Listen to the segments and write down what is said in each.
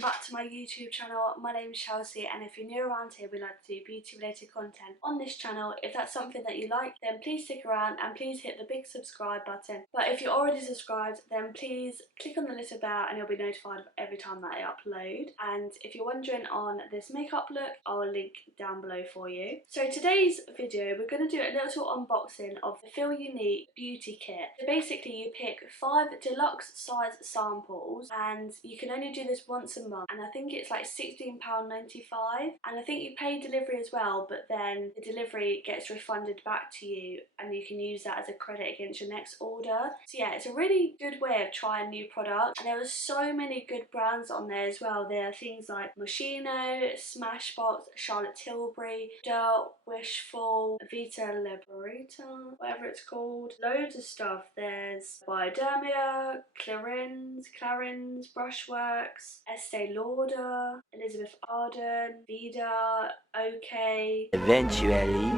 welcome back to my YouTube channel. My name's Chelsea, and if you're new around here, we like to do beauty related content on this channel. If that's something that you like, then please stick around and please hit the big subscribe button. But if you're already subscribed, then please click on the little bell and you'll be notified every time that I upload. And if you're wondering on this makeup look, I'll link down below for you. So today's video, we're going to do a little unboxing of the Feelunique beauty kit. So basically you pick 5 deluxe size samples and you can only do this once a month, and I think it's like £16.95, and I think you pay delivery as well, but then the delivery gets refunded back to you and you can use that as a credit against your next order. So yeah, it's a really good way of trying new products, and there were so many good brands on there as well. There are things like Moschino, Smashbox, Charlotte Tilbury, Dirt, Wishful, Vita Liberata, whatever it's called. Loads of stuff. There's Biodermia, Clarins, Brushworks, Estee Lauder, Elizabeth Arden, Vida, OK. Eventually.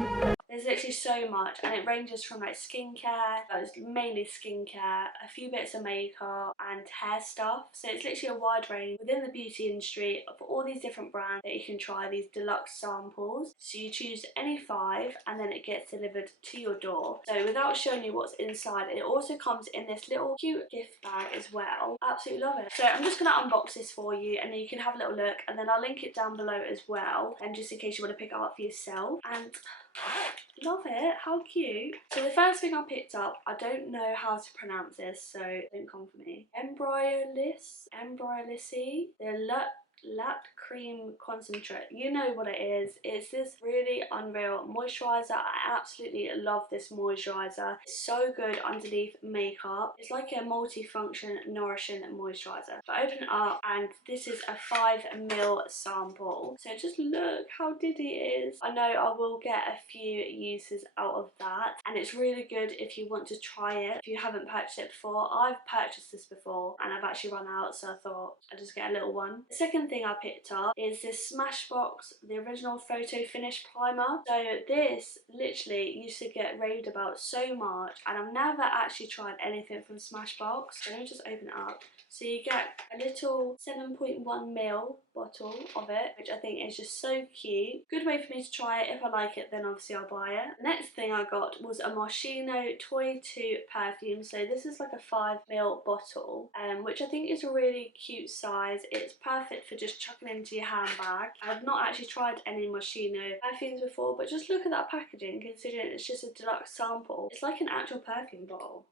There's literally so much, and it ranges from like skincare, it's mainly skincare, a few bits of makeup and hair stuff. So it's literally a wide range within the beauty industry of all these different brands that you can try, these deluxe samples. So you choose any 5 and then it gets delivered to your door. So without showing you what's inside, it also comes in this little cute gift bag as well. Absolutely love it. So I'm just going to unbox this for you and then you can have a little look, and then I'll link it down below as well, and just in case you want to pick it up for yourself. And love it, how cute. So the first thing I picked up, I don't know how to pronounce this, so don't come for me. Embryolyssi, the Lat Cream Concentrate. You know what it is. It's this really unreal moisturiser. I absolutely love this moisturiser. It's so good underneath makeup. It's like a multi-function nourishing moisturiser. So I open it up and this is a 5ml sample. So just look how diddy it is. I know I will get a few uses out of that, and it's really good if you want to try it. If you haven't purchased it before, I've purchased this before and I've actually run out, so I thought I'd just get a little one. The second thing I picked up is this Smashbox, the original photo finish primer. So this literally used to get raved about so much, and I've never actually tried anything from Smashbox. So let me just open it up. So you get a little 7.1ml bottle of it, which I think is just so cute. Good way for me to try it. If I like it, then obviously I'll buy it. The next thing I got was a Moschino Toy 2 perfume. So this is like a 5ml bottle, which I think is a really cute size. It's perfect for just chucking into your handbag. I've not actually tried any Moschino perfumes before, but just look at that packaging, considering it's just a deluxe sample. It's like an actual perfume bottle.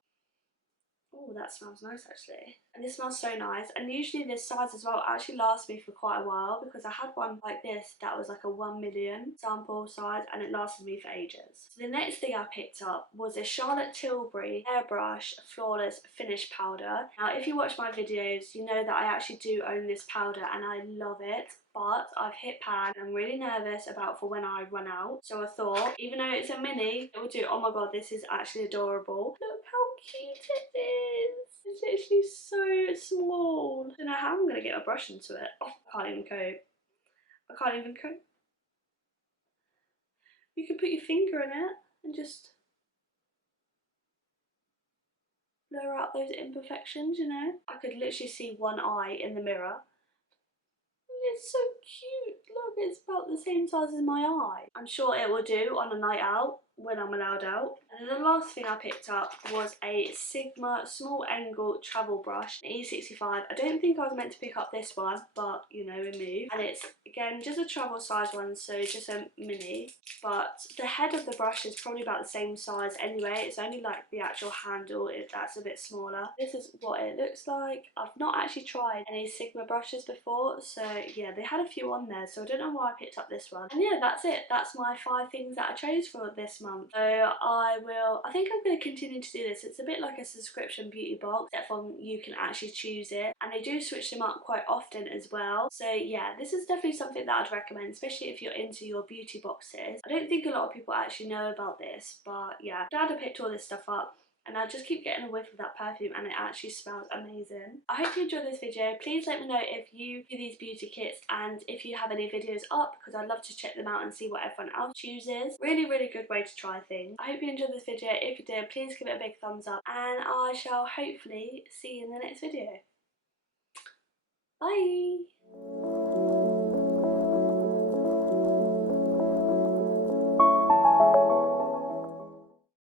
Oh, that smells nice actually. And this smells so nice. And usually this size as well actually lasts me for quite a while, because I had one like this that was like a 1 million sample size and it lasted me for ages. So the next thing I picked up was a Charlotte Tilbury Airbrush Flawless Finish Powder. Now if you watch my videos, you know that I actually do own this powder and I love it. But I've hit pan and I'm really nervous about for when I run out. So I thought, even though it's a mini, it will do. Oh my god, this is actually adorable. Look how cute it is. It's literally so small. I don't know how I'm going to get a brush into it. Oh, I can't even cope. I can't even cope. You can put your finger in it and just blur out those imperfections, you know. I could literally see one eye in the mirror. It's so cute. Look, it's about the same size as my eye. I'm sure it will do on a night out when I'm allowed out. And then the last thing I picked up was a Sigma small angle travel brush, an E65. I don't think I was meant to pick up this one, but you know, we move. And it's again just a travel size one, so just a mini. But the head of the brush is probably about the same size anyway. It's only like the actual handle, that's a bit smaller. This is what it looks like. I've not actually tried any Sigma brushes before, so yeah, they had a few on there, so I don't know why I picked up this one. And yeah, that's it. That's my 5 things that I chose for this month. So I think I'm going to continue to do this. It's a bit like a subscription beauty box, except for you can actually choose it, and they do switch them up quite often as well. So yeah, this is definitely something that I'd recommend, especially if you're into your beauty boxes. I don't think a lot of people actually know about this, but yeah, glad I picked all this stuff up. And I just keep getting a whiff of that perfume and it actually smells amazing. I hope you enjoyed this video. Please let me know if you do these beauty kits and if you have any videos up, because I'd love to check them out and see what everyone else chooses. Really, really good way to try things. I hope you enjoyed this video. If you did, please give it a big thumbs up and I shall hopefully see you in the next video. Bye!